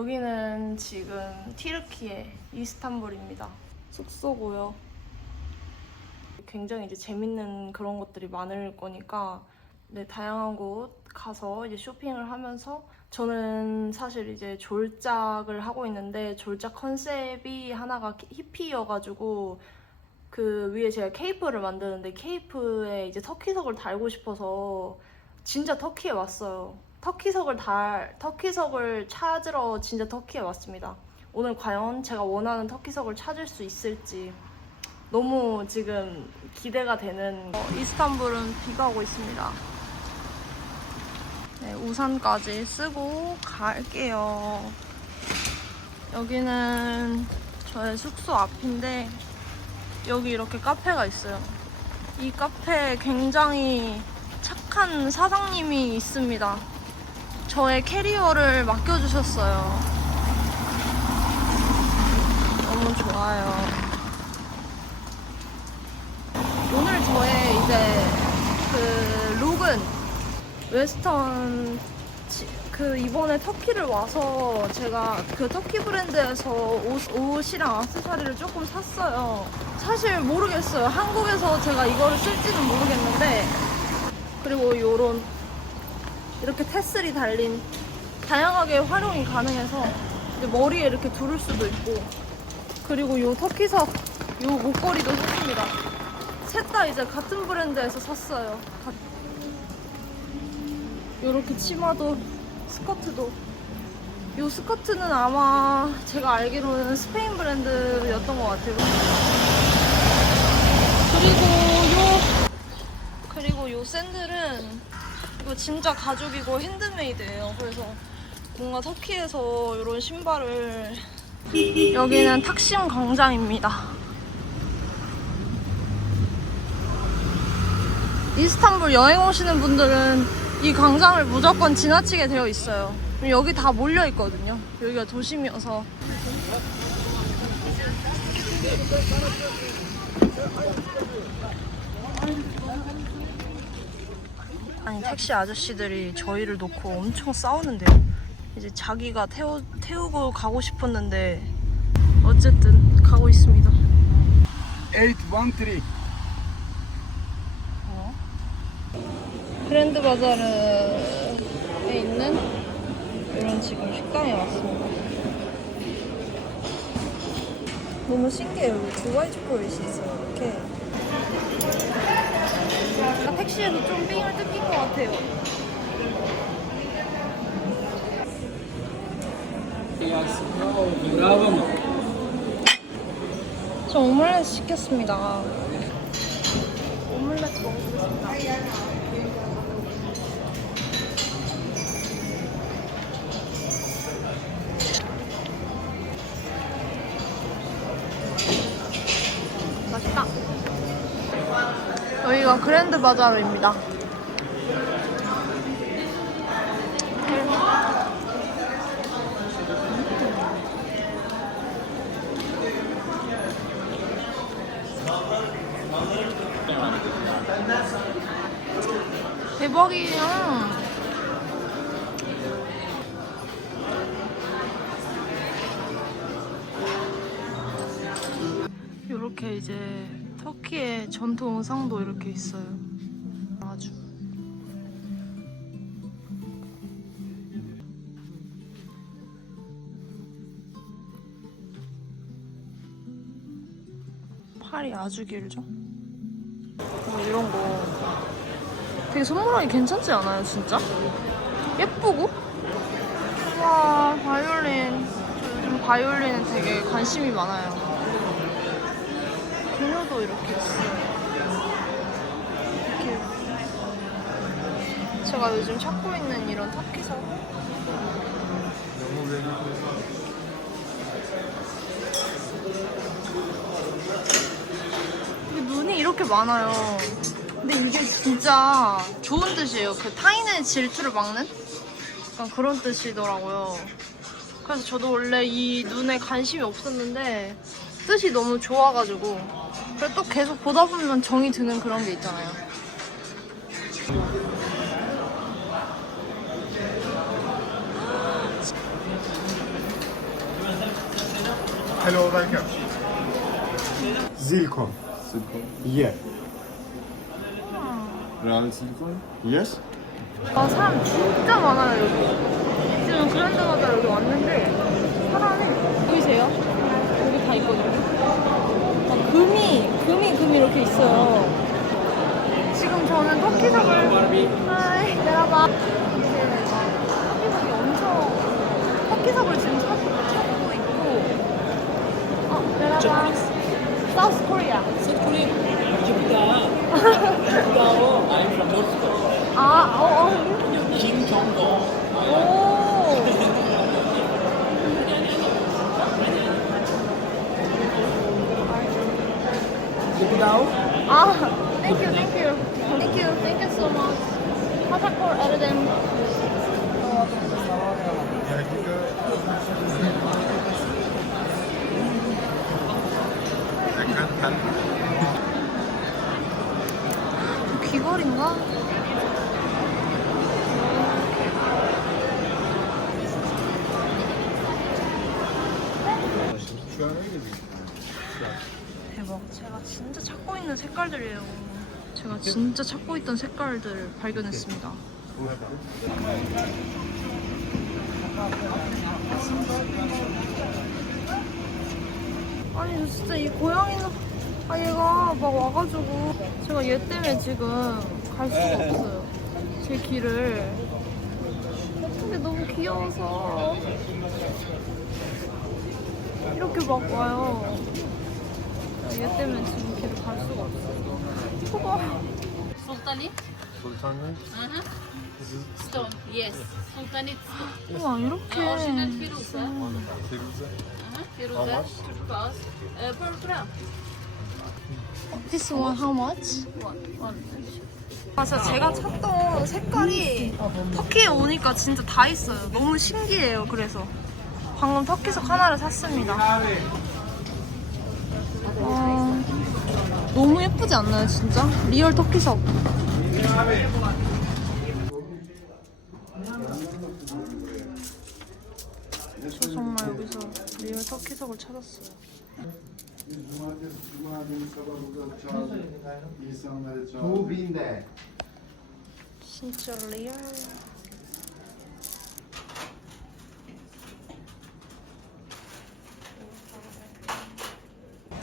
여기는 지금 티르키의 이스탄불입니다. 숙소고요. 굉장히 이제 재밌는 그런 것들이 많을 거니까 네, 다양한 곳 가서 이제 쇼핑을 하면서 저는 사실 이제 졸작을 하고 있는데 졸작 컨셉이 하나가 히피여가지고 그 위에 제가 케이프를 만드는데 케이프에 이제 터키석을 달고 싶어서 진짜 터키에 왔어요. 터키석을 달 터키석을 찾으러 진짜 터키에 왔습니다. 오늘 과연 제가 원하는 터키석을 찾을 수 있을지 너무 지금 기대가 되는 어, 이스탄불은 비가 오고 있습니다. 네, 우산까지 쓰고 갈게요. 여기는 저의 숙소 앞인데 여기 이렇게 카페가 있어요. 이 카페 굉장히 착한 사장님이 있습니다. 저의 캐리어를 맡겨주셨어요. 너무 좋아요. 오늘 저의 이제 그 룩은 웨스턴 지- 그 이번에 터키를 와서 제가 그 터키 브랜드에서 옷, 옷이랑 액세서리를 조금 샀어요. 사실 모르겠어요. 한국에서 제가 이거를 쓸지는 모르겠는데 그리고 요런 이렇게 테슬이 달린 다양하게 활용이 가능해서 머리에 이렇게 두를 수도 있고 그리고 요 터키석 요 목걸이도 샀습니다. 셋 다 이제 같은 브랜드에서 샀어요. 가- 요렇게 치마도 스커트도 요 스커트는 아마 제가 알기로는 스페인 브랜드였던 것 같아요. 그리고 요 그리고 요 샌들은 이거 진짜 가죽이고 핸드메이드예요. 그래서 뭔가 터키에서 이런 신발을 여기는 탁심 광장입니다. 이스탄불 여행 오시는 분들은 이 광장을 무조건 지나치게 되어 있어요. 여기 다 몰려 있거든요. 여기가 도심이어서. 아니 택시 아저씨들이 저희를 놓고 엄청 싸우는데요. 이제 자기가 태우, 태우고 가고 싶었는데 어쨌든 가고 있습니다. 813 어? 그랜드 바자르에 있는 이런 지금 식당에 왔습니다. 너무 신기해요. 두 가지 포릿이 있어요. 이렇게. 아까 택시에서 좀 삥을 뜯긴 것 같아요. Bravo. 저 오믈렛 시켰습니다. 그랜드 바자르입니다. 대박이에요. 이렇게 이제 터키의 전통 의상도 이렇게 있어요. 아주. 팔이 아주 길죠? 뭐 이런 거 되게 선물하기 괜찮지 않아요, 진짜? 예쁘고? 와, 바이올린. 저 요즘 바이올린에 되게 관심이 많아요. 이렇게. 이렇게. 제가 요즘 찾고 있는 이런 터키석. 이게 눈이 이렇게 많아요. 근데 이게 진짜 좋은 뜻이에요. 그 타인의 질투를 막는? 약간 그런 뜻이더라고요. 그래서 저도 원래 이 눈에 관심이 없었는데 뜻이 너무 좋아가지고 그래 또 계속 보다 보면 정이 드는 그런 게 있잖아요. Hello, welcome. Zilkon. Yeah. Real silicon? Yes. 아 사람 진짜 많아요 여기 지금 그랜드마다 여기 왔는데 사람이 보이세요? 다 있거든요. 막 금이 금이 금이 이렇게 있어요. 지금 저는 터키석을 하이 내려봐 이제 터키석이 엄청 터키석을 지금 찾, 찾고 있고. 어 내려봐 사우스 코리아 I'm from North Korea. 아, 어, 어. Un. 오. 아, thank you, thank you, thank you, thank you so much. 파사콜 에르덴. 귀걸인가? 대박. 제가 진짜 찾고 있는 색깔들이에요. 제가 진짜 찾고 있던 색깔들 발견했습니다. 아니 저 진짜 이 고양이는 아 얘가 막 와가지고 제가 얘 때문에 지금 갈 수가 없어요. 제 길을. 근데 너무 귀여워서 이렇게 막 와요. 얘 때문에 지금 길을 갈 수가 없어. 봐봐. Sultanate? Sultanate. Uh-huh. Stone, yes. Sultanate stone. 우와 이렇게. Original Firuza. Firuze. Uh-huh. How Firuza. much? Turquoise. Uh, per gram. This one how much? One. One. 아, 진짜 제가 찾던 색깔이 터키에 오니까 진짜 다 있어요. 너무 신기해요. 그래서 방금 터키석 하나를 샀습니다. 아, 너무 예쁘지 않나요, 진짜? 리얼 터키석. 저 정말 여기서 리얼 터키석을 찾았어요. 진짜 리얼.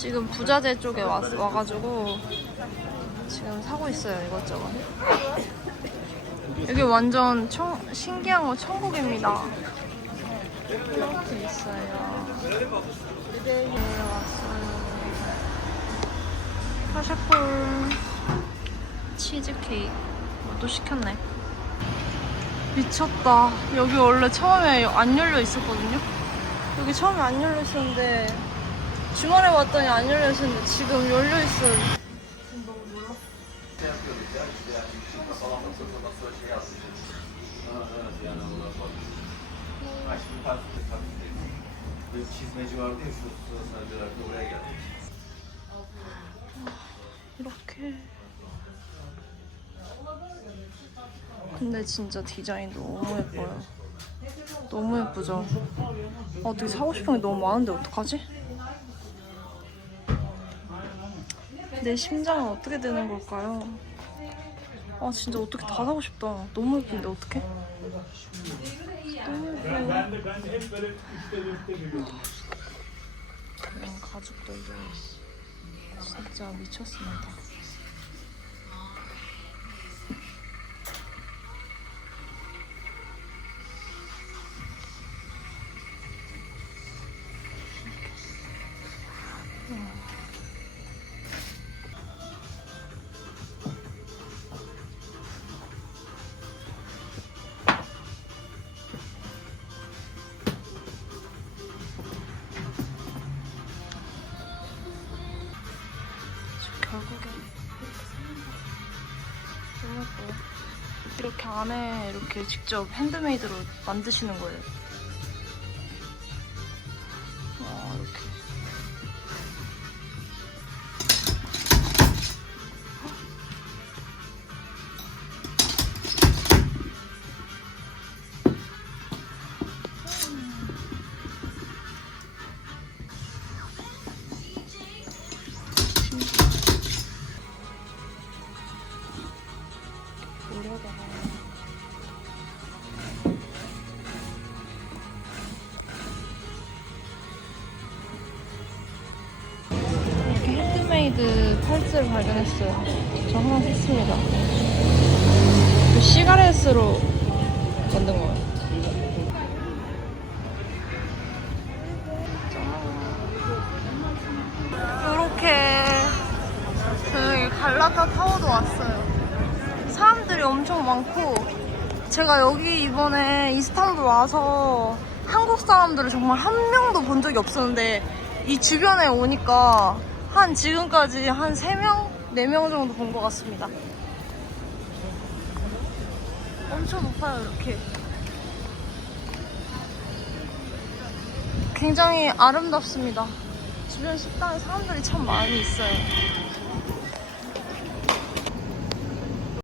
지금 부자재 쪽에 와, 와가지고 지금 사고 있어요 이것저것. 여기 완전 청, 신기한 거 천국입니다. 이렇게 있어요. 네 왔어요. 파샤콜 치즈케이크 또 시켰네. 미쳤다. 여기 원래 처음에 안 열려 있었거든요. 여기 처음에 안 열려 있었는데 주말에 왔더니 안 열려 있었는데 지금 열려 있어요. 지금 너무 놀랐어. 이렇게. 근데 진짜 디자인 너무 예뻐요. 너무 예쁘죠? 어, 되게 사고 싶은 게 너무 많은데 어떡하지? 내 심장은 어떻게 되는 걸까요? 아 진짜 어떻게 다 사고 싶다. 너무 예쁜데 어떡해? 너무 예뻐요. 그냥 가죽들도 진짜 미쳤습니다. 안에 이렇게 직접 핸드메이드로 만드시는 거예요. 팔찌를 발견했어요. 저 하나 샀습니다. 그 시가렛으로 만든 거예요. 이렇게 저희 갈라타 타워도 왔어요. 사람들이 엄청 많고 제가 여기 이번에 이스탄불 와서 한국 사람들을 정말 한 명도 본 적이 없었는데 이 주변에 오니까 한 지금까지 한 3명? 4명 정도 본 것 같습니다. 엄청 높아요, 이렇게. 굉장히 아름답습니다. 주변 식당에 사람들이 참 많이 있어요.